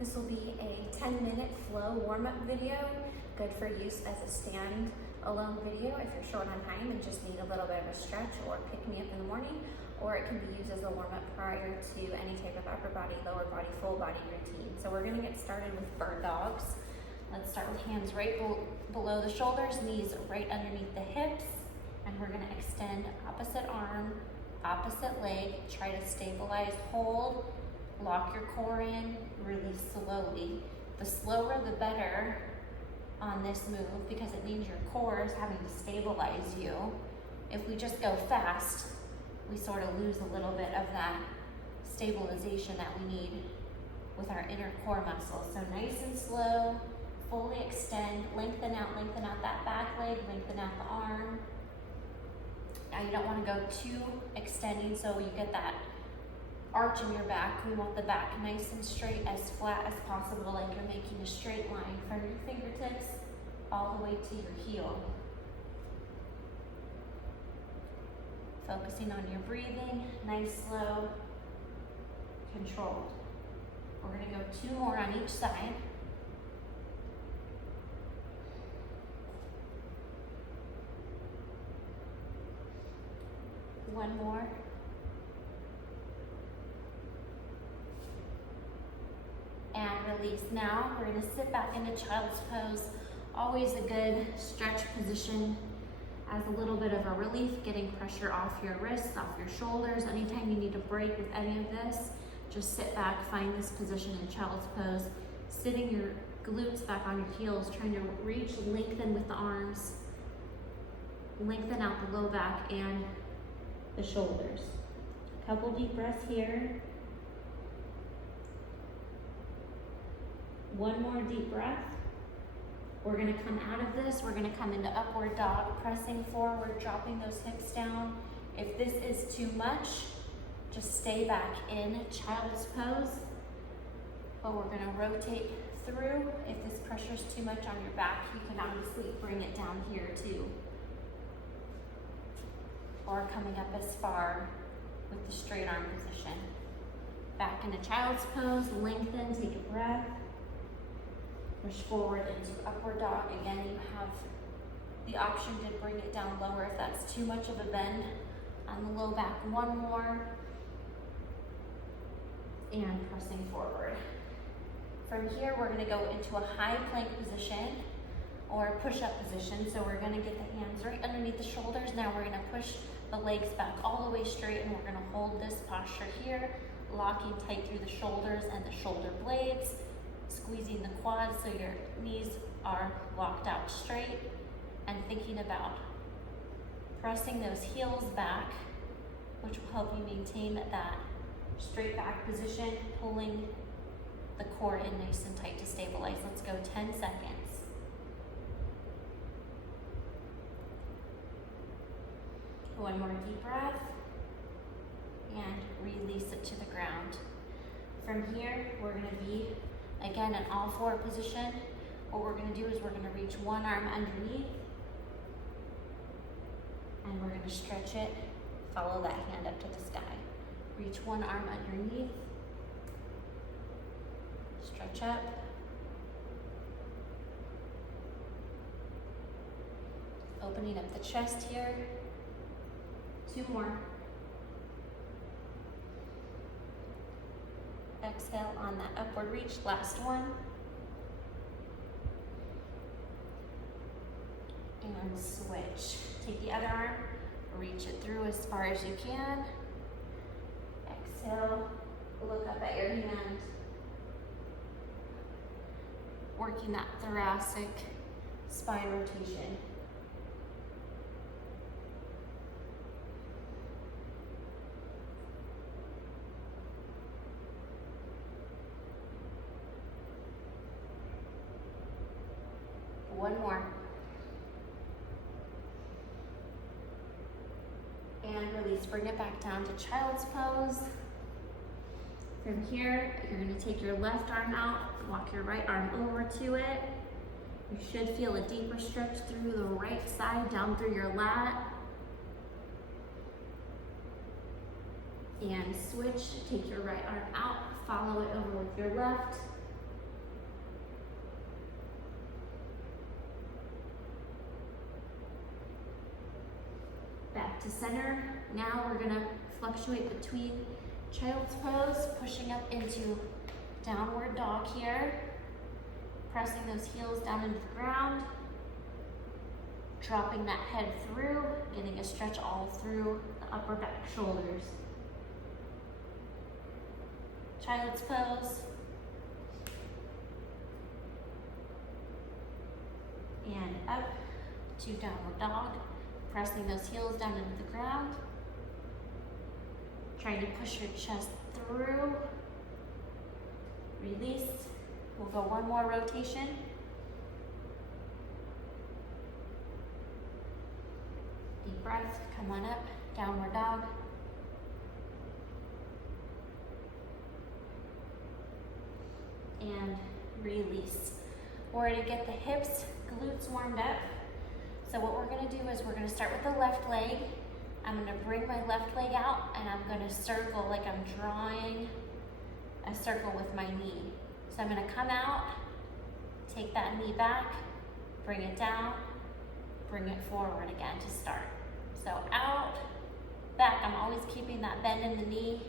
This will be a 10-minute flow warm-up video, good for use as a stand-alone video if you're short on time and just need a little bit of a stretch or pick me up in the morning, or it can be used as a warm-up prior to any type of upper body, lower body, full body routine. So we're gonna get started with bird dogs. Let's start with hands right below the shoulders, knees right underneath the hips, and we're gonna extend opposite arm, opposite leg, try to stabilize, hold, lock your core in, release slowly. The slower the better on this move because it means your core is having to stabilize you. If we just go fast, we sort of lose a little bit of that stabilization that we need with our inner core muscles. So nice and slow, fully extend, lengthen out that back leg, lengthen out the arm. Now you don't want to go too extending so you get that arch in your back. We want the back nice and straight, as flat as possible, like you're making a straight line from your fingertips all the way to your heel. Focusing on your breathing, nice, slow, controlled. We're gonna go 2 more on each side. One more. And release. Now we're going to sit back into child's pose. Always a good stretch position as a little bit of a relief, getting pressure off your wrists, off your shoulders. Anytime you need a break with any of this, just sit back, find this position in child's pose, sitting your glutes back on your heels, trying to reach, lengthen with the arms, lengthen out the low back and the shoulders. A couple deep breaths here. One more deep breath. We're gonna come out of this. We're gonna come into upward dog, pressing forward, dropping those hips down. If this is too much, just stay back in child's pose. But we're gonna rotate through. If this pressure's too much on your back, you can obviously bring it down here too. Or coming up as far with the straight arm position. Back into child's pose, lengthen, take a breath. Push forward into upward dog. Again, you have the option to bring it down lower if that's too much of a bend on the low back. One more. And pressing forward. From here, we're gonna go into a high plank position or push-up position. So we're gonna get the hands right underneath the shoulders. Now we're gonna push the legs back all the way straight, and we're gonna hold this posture here, locking tight through the shoulders and the shoulder blades, squeezing the quads so your knees are locked out straight, and thinking about pressing those heels back, which will help you maintain that straight back position, pulling the core in nice and tight to stabilize. Let's go 10 seconds. One more deep breath, and release it to the ground. From here, we're gonna be, again, in all 4 position. What we're gonna do is we're gonna reach one arm underneath, and we're gonna stretch it, follow that hand up to the sky. Reach one arm underneath, stretch up, opening up the chest here. 2 more. Exhale on that upward reach, last one. And switch. Take the other arm, reach it through as far as you can. Exhale, look up at your hand. Working that thoracic spine rotation. One more. And release, bring it back down to child's pose. From here, you're gonna take your left arm out, walk your right arm over to it. You should feel a deeper stretch through the right side, down through your lat. And switch, take your right arm out, follow it over with your left. back to center. Now we're gonna fluctuate between child's pose, pushing up into downward dog here, pressing those heels down into the ground, dropping that head through, getting a stretch all through the upper back shoulders. Child's pose. And up to downward dog, pressing those heels down into the ground, trying to push your chest through, release. We'll go one more rotation. Deep breath, come on up, downward dog. And release. We're gonna get the hips, glutes warmed up. So what we're gonna do is we're gonna start with the left leg. I'm gonna bring my left leg out and I'm gonna circle like I'm drawing a circle with my knee. So I'm gonna come out, take that knee back, bring it down, bring it forward again to start. So out, back, I'm always keeping that bend in the knee,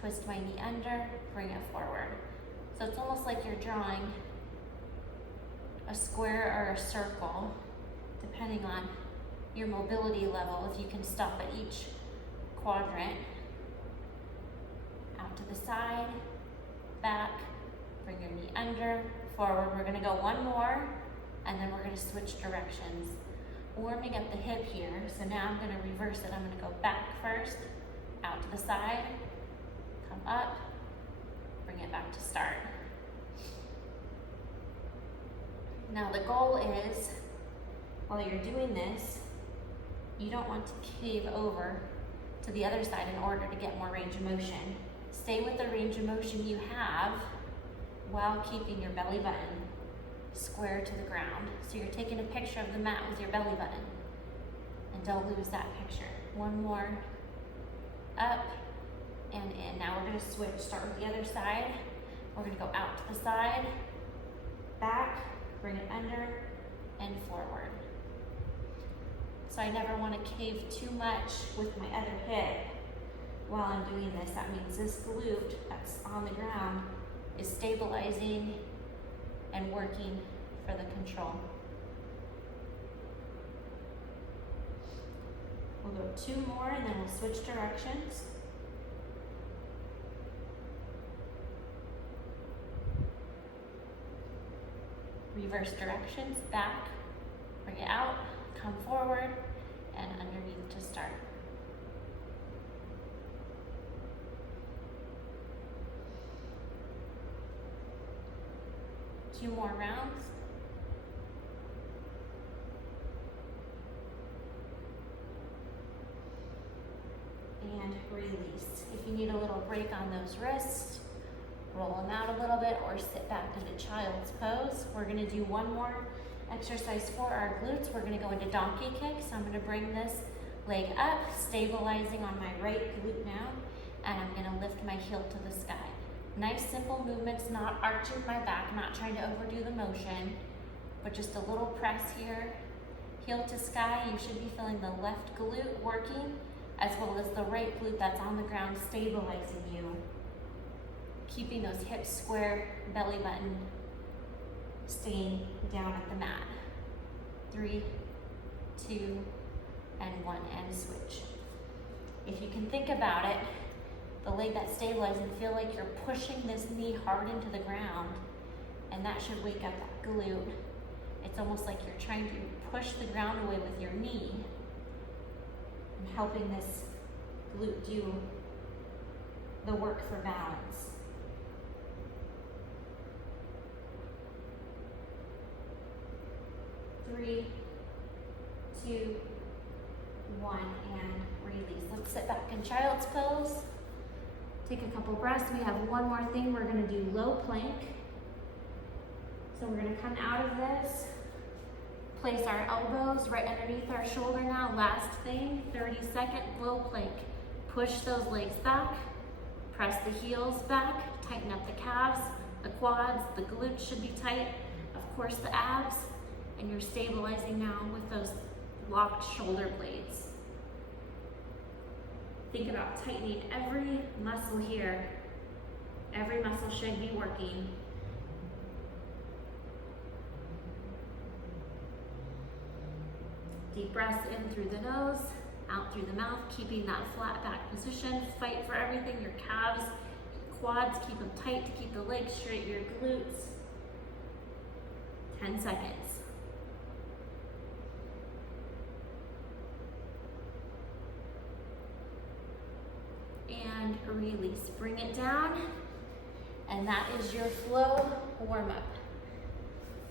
twist my knee under, bring it forward. So it's almost like you're drawing a square or a circle, depending on your mobility level, if you can stop at each quadrant. Out to the side, back, bring your knee under, forward. We're gonna go one more, and then we're gonna switch directions. Warming up the hip here, so now I'm gonna reverse it. I'm gonna go back first, out to the side, come up, bring it back to start. Now the goal is, while you're doing this, you don't want to cave over to the other side in order to get more range of motion. Stay with the range of motion you have while keeping your belly button square to the ground. So you're taking a picture of the mat with your belly button, and don't lose that picture. One more, up and in. Now we're gonna switch, start with the other side. We're gonna go out to the side, back, bring it under, and forward. So I never want to cave too much with my other hip while I'm doing this. That means this glute that's on the ground is stabilizing and working for the control. We'll go two more and then we'll switch directions. Reverse directions, back, bring it out, come forward, and underneath to start. Two more rounds. And release. If you need a little break on those wrists, roll them out a little bit or sit back into child's pose. We're gonna do one more exercise for our glutes. We're gonna go into donkey kicks. I'm gonna bring this leg up, stabilizing on my right glute now, and I'm gonna lift my heel to the sky. Nice simple movements, not arching my back, not trying to overdo the motion, but just a little press here. Heel to sky, you should be feeling the left glute working, as well as the right glute that's on the ground stabilizing you. Keeping those hips square, belly button staying down at the mat. 3, 2, and 1, and switch. If you can think about it, the leg that's stabilizing, feel like you're pushing this knee hard into the ground, and that should wake up that glute. It's almost like you're trying to push the ground away with your knee and helping this glute do the work for balance. 3, 2, 1, and release. Let's sit back in child's pose. Take a couple breaths. We have one more thing. We're gonna do low plank. So we're gonna come out of this, place our elbows right underneath our shoulder now. Last thing, 30-second low plank. Push those legs back, press the heels back, tighten up the calves, the quads, the glutes should be tight, of course the abs, and you're stabilizing now with those locked shoulder blades. Think about tightening every muscle here. Every muscle should be working. Deep breaths in through the nose, out through the mouth, keeping that flat back position. Fight for everything, your calves, your quads, keep them tight to keep the legs straight, your glutes. 10 seconds. And release, bring it down. And that is your flow warm-up.